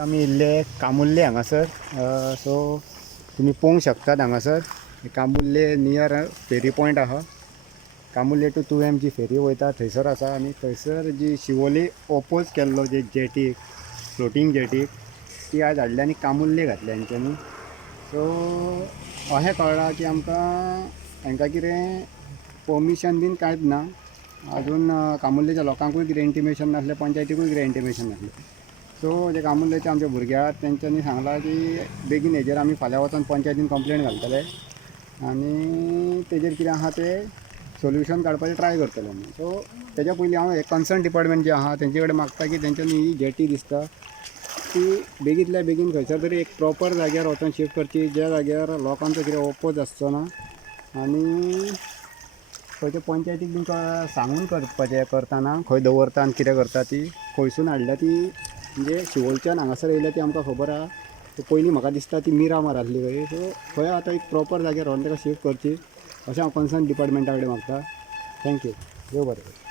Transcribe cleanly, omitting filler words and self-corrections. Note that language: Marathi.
आम्ही इल्ले कामुर्ले हांगासर सो तुम्ही पळोवंक शकतात हांगासर कामुर्ले नियर फेरी पॉयंट आहा. कामुर्ले टू 2M जी फेरी वयता थंयसर आसा आनी थंयसर जी शिवोली ओपोज केल्लो जे जेटीक फ्लोटींग जेटीक ती आज हाडल्या आनी कामुर्ले घातल्या हेंच्यांनी. सो अशें कळ्ळां की आमकां हांकां कितें पर्मिशन बीन कांयच ना अजून. कामुर्लेच्या लोकांकूय कितें इंटिमेशन नासलें, पंचायतीकूय कितें इंटिमेशन नासलें. सो जे कामुर्लेचे आमचे भुरगे आहात तेंच्यांनी सांगलां की बेगीन हेजेर आमी फाल्यां वचून पंचायतीन कंप्लेंट घालतले आनी तेजेर कितें आहा तें सोल्युशन काडपाचें ट्राय करतले आमी. सो तेज्या पयलीं हांव एक कन्सर्न डिपार्टमेंट जे आहा तेंचे कडेन मागता की तेंच्यांनी ही जेटी दिसता ती बेगींतल्या बेगीन खंयसर तरी एक प्रॉपर जाग्यार वचून शिफ्ट करची, ज्या जाग्यार लोकांचो कितें ओपोज आसचो ना. आनी खंय ते पंचायतीक बी सांगून करपाचें करतना खंय दवरता आनी कितें करता ती खंयसून हाडल्या ती म्हणजे शिवोलच्यान हांगासर येयल्या ती आमकां खबर आहा. सो पयलीं म्हाका दिसता ती मिरामार आहली खंय. सो खंय आतां एक प्रॉपर जाग्यार व्हरून ताका शिफ्ट करची अशें हांव कन्सर्न डिपार्टमेंटा कडेन मागता. थँक्यू. देव बरें.